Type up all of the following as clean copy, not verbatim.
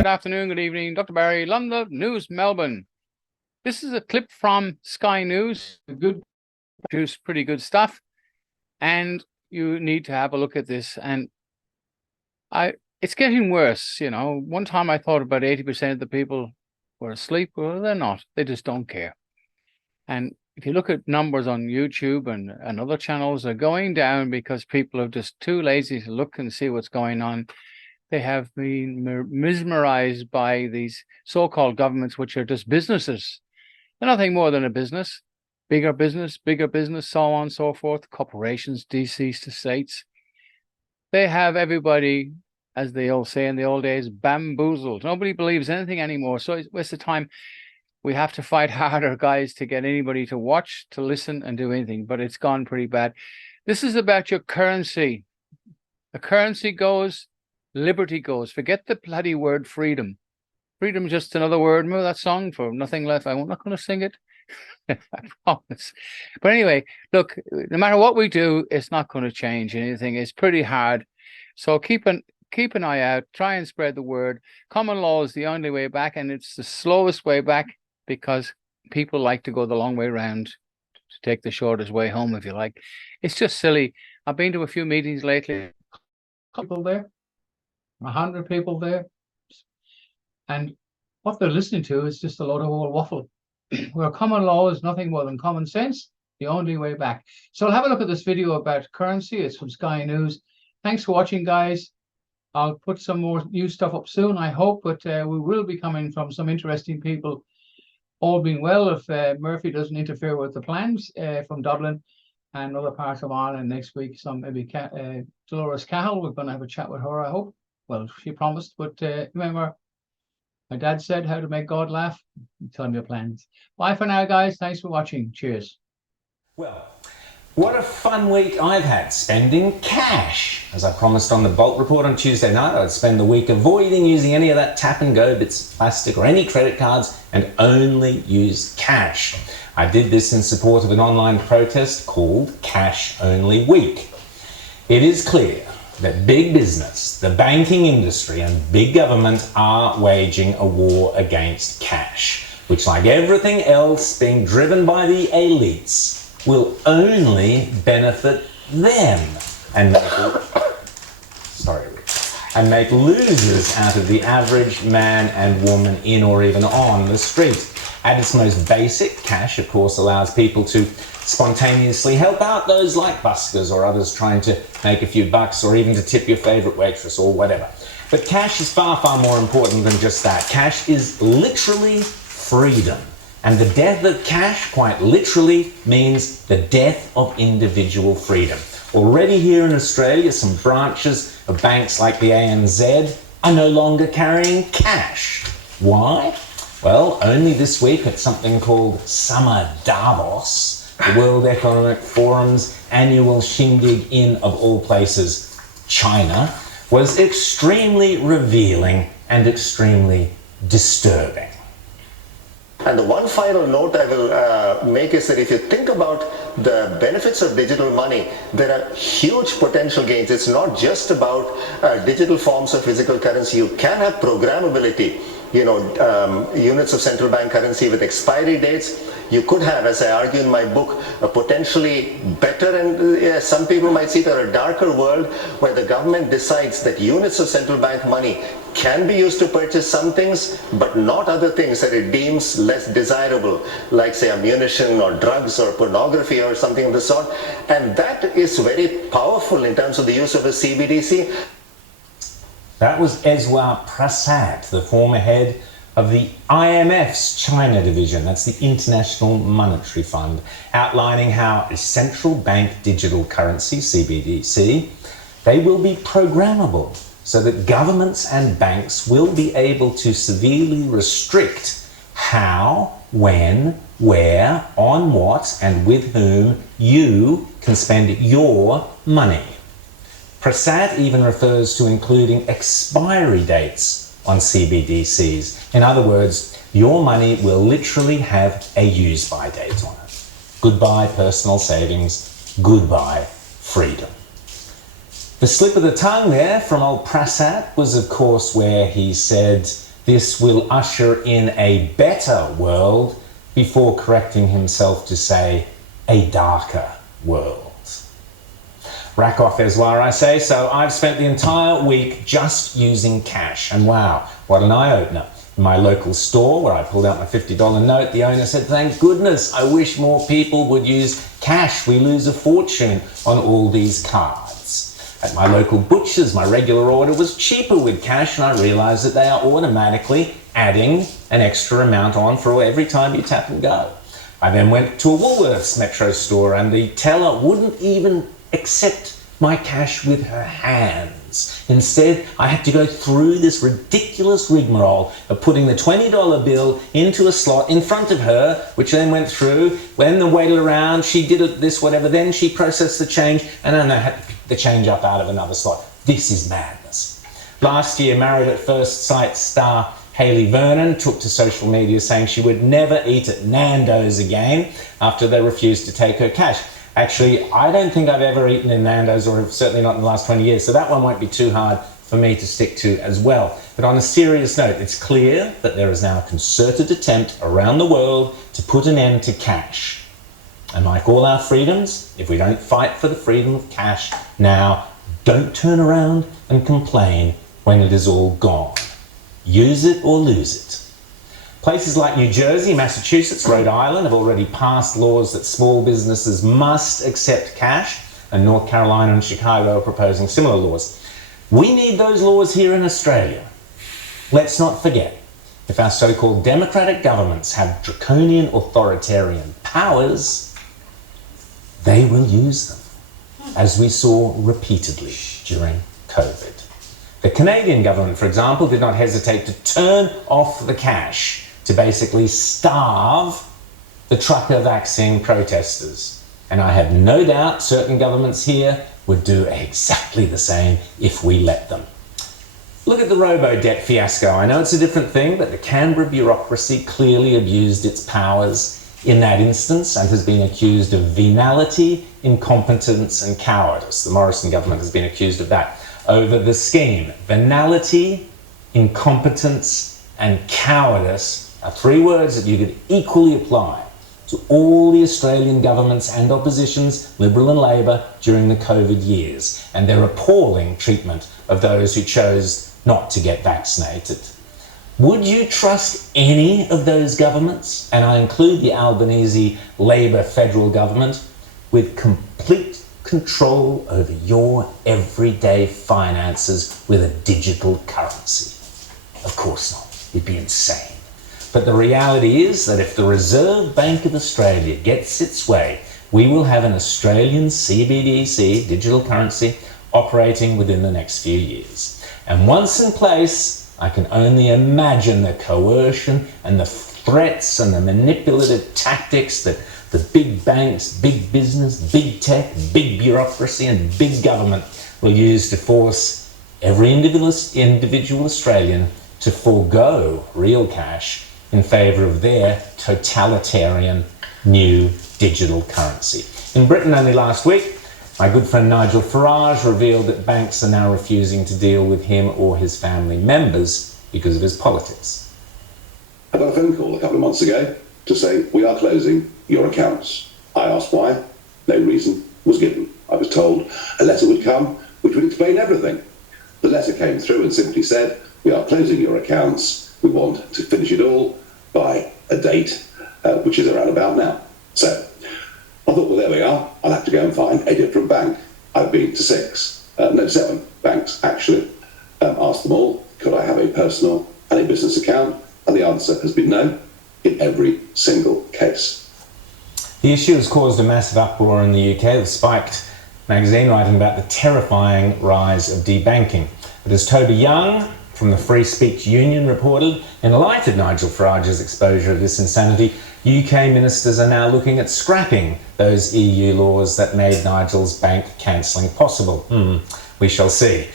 good afternoon, good evening. Dr. Barry, London News, Melbourne. This is a clip from Sky News. Good, produce pretty good stuff, and you need to have a look at this. And it's getting worse. You know, one time I thought about 80% of the people were asleep. Well, they're not. They just don't care. And if you look at numbers on YouTube and other channels, are going down because people are just too lazy to look and see what's going on. They have been mesmerized by these so-called governments, which are just businesses. They're nothing more than a business, bigger business, so on and so forth. Corporations, DCs to states. They have everybody, as they all say in the old days, bamboozled. Nobody believes anything anymore. So it's a waste of time. We have to fight harder, guys, to get anybody to watch, to listen, and do anything. But it's gone pretty bad. This is about your currency. The currency goes, liberty goes. Forget the bloody word freedom. Freedom is just another word. Remember that song, For Nothing Left? I'm not going to sing it. I promise. But anyway, look, no matter what we do, it's not going to change anything. It's pretty hard. So keep an eye out. Try and spread the word. Common law is the only way back, and it's the slowest way back because people like to go the long way around to take the shortest way home, if you like. It's just silly. I've been to a few meetings lately. People there. 100 people there, and what they're listening to is just a lot of old waffle. Where common law is nothing more than common sense, the only way back. So I'll have a look at this video about currency. It's from Sky News. Thanks for watching, guys. I'll put some more new stuff up soon, I hope, but we will be coming from some interesting people, all being well, if Murphy doesn't interfere with the plans from Dublin and other parts of Ireland next week. Some maybe Dolores Cahill, we're going to have a chat with her, I hope. Well, she promised, but remember, my dad said how to make God laugh. Tell him your plans. Bye for now, guys. Thanks for watching. Cheers. Well, what a fun week I've had spending cash. As I promised on the Bolt Report on Tuesday night, I'd spend the week avoiding using any of that tap and go bits of plastic or any credit cards and only use cash. I did this in support of an online protest called Cash Only Week. It is clear that big business, the banking industry, and big government are waging a war against cash, which, like everything else being driven by the elites, will only benefit them and make losers out of the average man and woman in or even on the street. At its most basic, cash, of course, allows people to spontaneously help out those like buskers or others trying to make a few bucks, or even to tip your favorite waitress or whatever. But cash is far, far more important than just that. Cash is literally freedom. And the death of cash, quite literally, means the death of individual freedom. Already here in Australia, some branches of banks like the ANZ are no longer carrying cash. Why? Well, only this week at something called Summer Davos, the World Economic Forum's annual shindig in, of all places, China, was extremely revealing and extremely disturbing. And the one final note I will make is that if you think about the benefits of digital money, there are huge potential gains. It's not just about digital forms of physical currency. You can have programmability, units of central bank currency with expiry dates. You could have, as I argue in my book, a potentially better and some people might see it as a darker world where the government decides that units of central bank money can be used to purchase some things, but not other things that it deems less desirable, like say ammunition or drugs or pornography or something of the sort. And that is very powerful in terms of the use of a CBDC. That was Eswar Prasad, the former head of the IMF's China division, that's the International Monetary Fund, outlining how a central bank digital currency, CBDC, they will be programmable so that governments and banks will be able to severely restrict how, when, where, on what, and with whom you can spend your money. Prasad even refers to including expiry dates on CBDCs. In other words, your money will literally have a use-by date on it. Goodbye personal savings, goodbye freedom. The slip of the tongue there from old Prasad was, of course, where he said this will usher in a better world before correcting himself to say a darker world. Rack off, Eswar, I say. So I've spent the entire week just using cash, and wow, what an eye-opener. In my local store, where I pulled out my $50 note, the owner said, "Thank goodness, I wish more people would use cash. We lose a fortune on all these cards." At my local butcher's, my regular order was cheaper with cash, and I realised that they are automatically adding an extra amount on for every time you tap and go. I then went to a Woolworths Metro store, and the teller wouldn't even accept my cash with her hands. Instead, I had to go through this ridiculous rigmarole of putting the $20 bill into a slot in front of her, which then went through. When the waited around, she did it, this, whatever, then she processed the change, and then I had to pick the change up out of another slot. This is madness. Last year, Married at First Sight star Hayley Vernon took to social media saying she would never eat at Nando's again after they refused to take her cash. Actually, I don't think I've ever eaten in Nando's, or certainly not in the last 20 years, so that one won't be too hard for me to stick to as well. But on a serious note, it's clear that there is now a concerted attempt around the world to put an end to cash. And like all our freedoms, if we don't fight for the freedom of cash now, don't turn around and complain when it is all gone. Use it or lose it. Places like New Jersey, Massachusetts, Rhode Island have already passed laws that small businesses must accept cash, and North Carolina and Chicago are proposing similar laws. We need those laws here in Australia. Let's not forget, if our so-called democratic governments have draconian authoritarian powers, they will use them, as we saw repeatedly during COVID. The Canadian government, for example, did not hesitate to turn off the cash to basically starve the trucker vaccine protesters. And I have no doubt certain governments here would do exactly the same if we let them. Look at the robo-debt fiasco. I know it's a different thing, but the Canberra bureaucracy clearly abused its powers in that instance and has been accused of venality, incompetence and cowardice. The Morrison government has been accused of that over the scheme. Venality, incompetence and cowardice are three words that you could equally apply to all the Australian governments and oppositions, Liberal and Labor, during the COVID years, and their appalling treatment of those who chose not to get vaccinated. Would you trust any of those governments, and I include the Albanese Labor federal government, with complete control over your everyday finances with a digital currency? Of course not. You'd be insane. But the reality is that if the Reserve Bank of Australia gets its way, we will have an Australian CBDC, digital currency, operating within the next few years. And once in place, I can only imagine the coercion and the threats and the manipulative tactics that the big banks, big business, big tech, big bureaucracy and big government will use to force every individual Australian to forego real cash in favour of their totalitarian new digital currency. In Britain only last week, my good friend Nigel Farage revealed that banks are now refusing to deal with him or his family members because of his politics. I got a phone call a couple of months ago to say, we are closing your accounts. I asked why. No reason was given. I was told a letter would come which would explain everything. The letter came through and simply said, we are closing your accounts. We want to finish it all by a date which is around about now. So I thought, well, there we are. I'll have to go and find a different bank. I've been to 7 banks actually. Asked them all, could I have a personal and a business account? And the answer has been no in every single case. The issue has caused a massive uproar in the UK, with Spiked magazine writing about the terrifying rise of debanking. But as Toby Young from the Free Speech Union reported, in light of Nigel Farage's exposure of this insanity, UK ministers are now looking at scrapping those EU laws that made Nigel's bank cancelling possible. We shall see.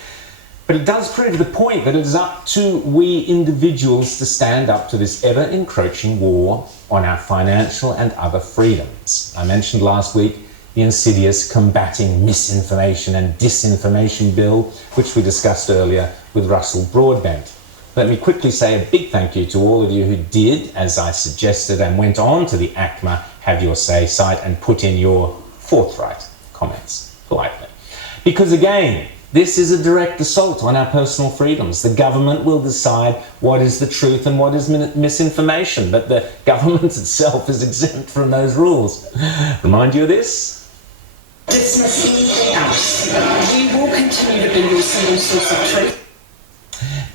But it does prove the point that it is up to we individuals to stand up to this ever-encroaching war on our financial and other freedoms. I mentioned last week the insidious Combating Misinformation and Disinformation Bill, which we discussed earlier with Russell Broadbent. let me quickly say a big thank you to all of you who did, as I suggested, and went on to the ACMA Have Your Say site and put in your forthright comments, politely. Because again, this is a direct assault on our personal freedoms. The government will decide what is the truth and what is misinformation, but the government itself is exempt from those rules. Remind you of this? Dismiss anything else. We will continue to be your single source of truth.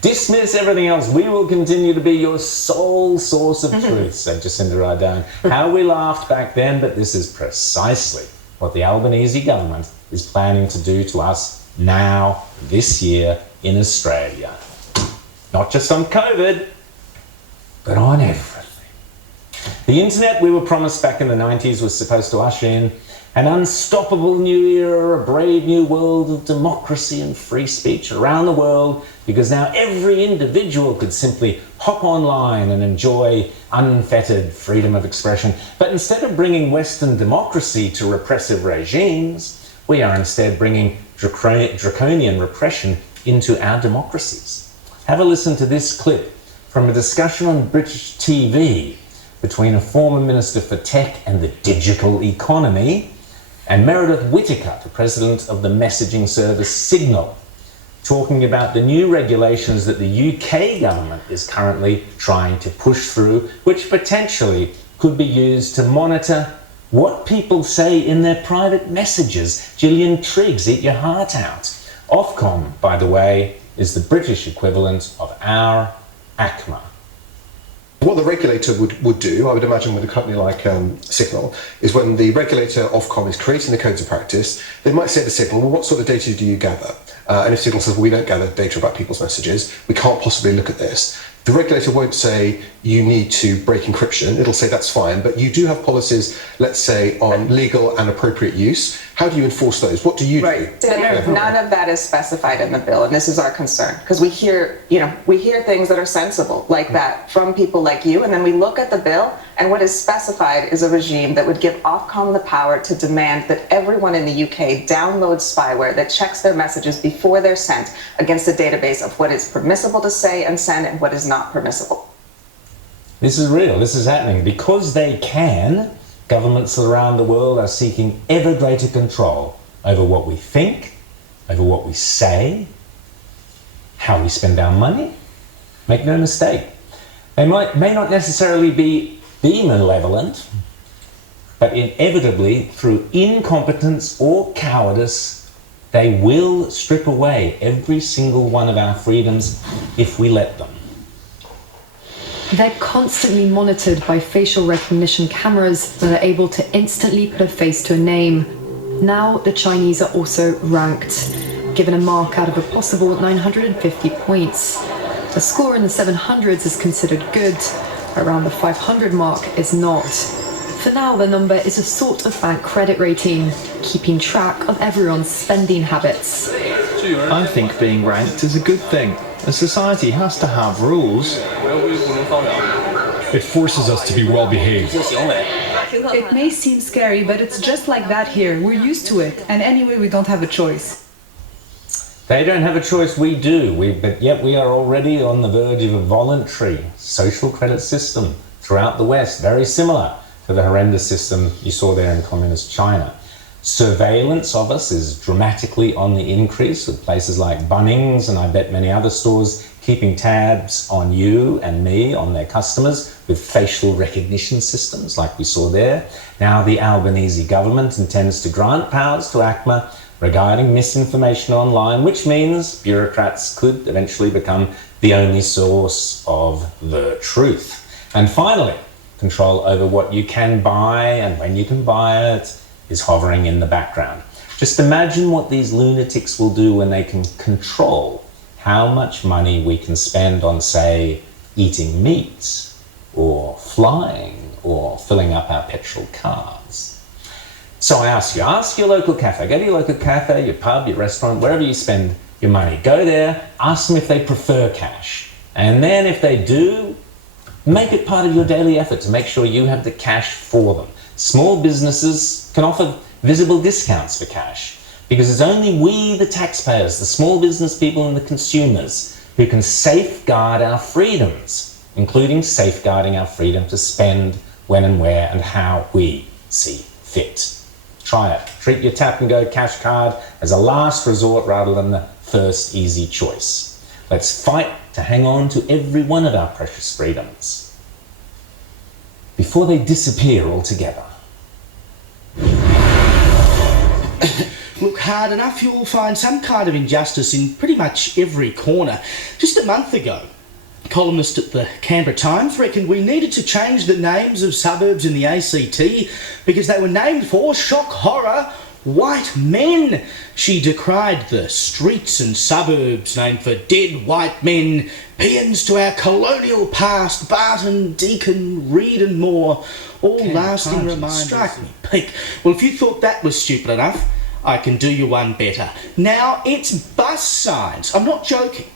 Dismiss everything else. We will continue to be your sole source of truth, said Jacinda Ardern. How we laughed back then, but this is precisely what the Albanese government is planning to do to us now, this year, in Australia. Not just on COVID, but on everything. The internet we were promised back in the 90s was supposed to usher in an unstoppable new era, a brave new world of democracy and free speech around the world, because now every individual could simply hop online and enjoy unfettered freedom of expression. But instead of bringing Western democracy to repressive regimes, we are instead bringing draconian repression into our democracies. Have a listen to this clip from a discussion on British TV between a former Minister for Tech and the Digital Economy and Meredith Whittaker, the president of the messaging service Signal, talking about the new regulations that the UK government is currently trying to push through, which potentially could be used to monitor what people say in their private messages. Gillian Triggs, eat your heart out. Ofcom, by the way, is the British equivalent of our ACMA. What the regulator would do, I would imagine with a company like Signal, is when the regulator Ofcom is creating the codes of practice, they might say to Signal, well, what sort of data do you gather? And if Signal says, well, we don't gather data about people's messages, we can't possibly look at this, the regulator won't say you need to break encryption. It'll say that's fine, but you do have policies, let's say, on legal and appropriate use. How do you enforce those? What do you do? None of that is specified in the bill, and this is our concern, because we hear things that are sensible like that from people like you, and then we look at the bill, and what is specified is a regime that would give Ofcom the power to demand that everyone in the UK download spyware that checks their messages before they're sent against a database of what is permissible to say and send and what is not permissible. This is real. This is happening. Because they can, governments around the world are seeking ever greater control over what we think, over what we say, how we spend our money. Make no mistake, they may not necessarily be malevolent, but inevitably, through incompetence or cowardice, they will strip away every single one of our freedoms if we let them. They're constantly monitored by facial recognition cameras that are able to instantly put a face to a name. Now the Chinese are also ranked, given a mark out of a possible 950 points. A score in the 700s is considered good, around the 500 mark is not. For now, the number is a sort of bank credit rating, keeping track of everyone's spending habits. I think being ranked is a good thing. A society has to have rules. It forces us to be well behaved. It may seem scary, but it's just like that here. We're used to it, and anyway, we don't have a choice. They don't have a choice, we do. But yet we are already on the verge of a voluntary social credit system throughout the West, very similar to the horrendous system you saw there in communist China. Surveillance of us is dramatically on the increase, with places like Bunnings and I bet many other stores keeping tabs on you and me, on their customers, with facial recognition systems like we saw there. Now the Albanese government intends to grant powers to ACMA regarding misinformation online, which means bureaucrats could eventually become the only source of the truth. And finally, control over what you can buy and when you can buy it is hovering in the background. Just imagine what these lunatics will do when they can control how much money we can spend on, say, eating meat, or flying, or filling up our petrol cars. So I ask your local cafe. Go to your local cafe, your pub, your restaurant, wherever you spend your money. Go there, ask them if they prefer cash. And then if they do, make it part of your daily effort to make sure you have the cash for them. Small businesses can offer visible discounts for cash because it's only we, the taxpayers, the small business people and the consumers, who can safeguard our freedoms, including safeguarding our freedom to spend when and where and how we see fit. Try it. Treat your tap and go cash card as a last resort rather than the first easy choice. Let's fight to hang on to every one of our precious freedoms before they disappear altogether. Look hard enough, you'll find some kind of injustice in pretty much every corner. Just a month ago, a columnist at the Canberra Times reckoned we needed to change the names of suburbs in the ACT because they were named for, shock horror, white men. She decried the streets and suburbs named for dead white men, paeans to our colonial past, Barton, Deacon, Reed and more, all lasting reminders. Strike me pink. Well, if you thought that was stupid enough, I can do you one better. Now it's bus signs. I'm not joking.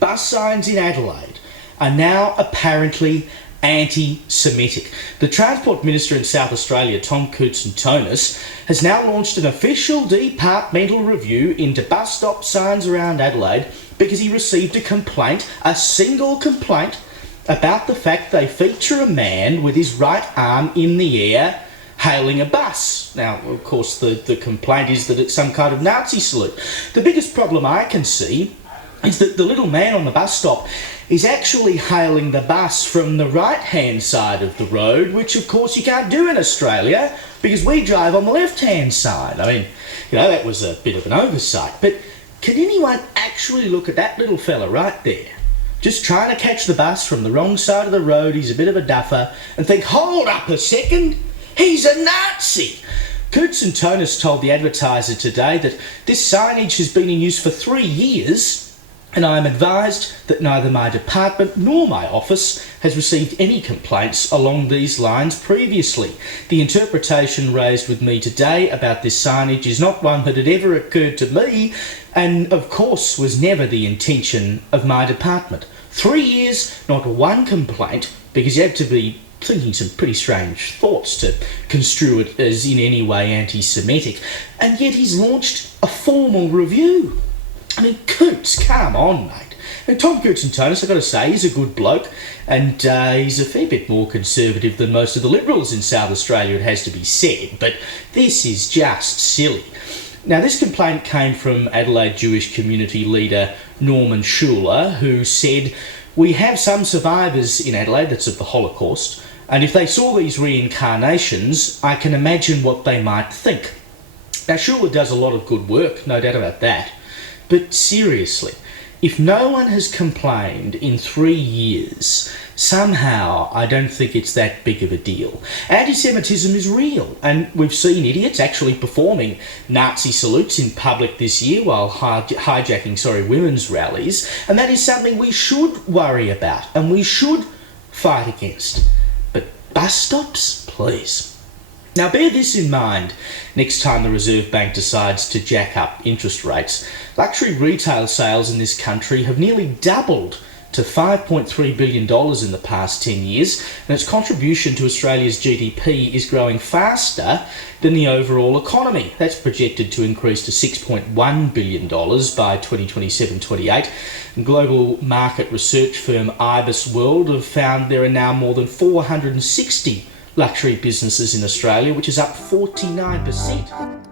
Bus signs in Adelaide are now apparently anti-Semitic. The Transport Minister in South Australia, Tom Koutsantonis, has now launched an official departmental review into bus stop signs around Adelaide because he received a complaint, a single complaint, about the fact they feature a man with his right arm in the air hailing a bus. Now, of course, the complaint is that it's some kind of Nazi salute. The biggest problem I can see is that the little man on the bus stop is actually hailing the bus from the right-hand side of the road, which, of course, you can't do in Australia because we drive on the left-hand side. I mean, you know, that was a bit of an oversight. But can anyone actually look at that little fella right there, just trying to catch the bus from the wrong side of the road, he's a bit of a duffer, and think, hold up a second, he's a Nazi? Koutsantonis told the Advertiser today that this signage has been in use for 3 years, and I am advised that neither my department nor my office has received any complaints along these lines previously. The interpretation raised with me today about this signage is not one that had ever occurred to me, and of course was never the intention of my department. 3 years, not one complaint, because you have to be thinking some pretty strange thoughts to construe it as in any way anti-Semitic, and yet he's launched a formal review. I mean, Coots, come on, mate. And Tom Koutsantonis, I've got to say, he's a good bloke, and he's a fair bit more conservative than most of the Liberals in South Australia, it has to be said, but this is just silly. Now, this complaint came from Adelaide Jewish community leader Norman Schuler, who said, "We have some survivors in Adelaide, that's of the Holocaust, and if they saw these reincarnations, I can imagine what they might think." Now, Schuler does a lot of good work, no doubt about that. But seriously, if no one has complained in 3 years, somehow I don't think it's that big of a deal. Anti-Semitism is real, and we've seen idiots actually performing Nazi salutes in public this year while hijacking women's rallies, and that is something we should worry about and we should fight against. But bus stops, please. Now bear this in mind next time the Reserve Bank decides to jack up interest rates. Luxury retail sales in this country have nearly doubled to $5.3 billion in the past 10 years, and its contribution to Australia's GDP is growing faster than the overall economy. That's projected to increase to $6.1 billion by 2027-28. And global market research firm Ibis World have found there are now more than 460 luxury businesses in Australia, which is up 49%.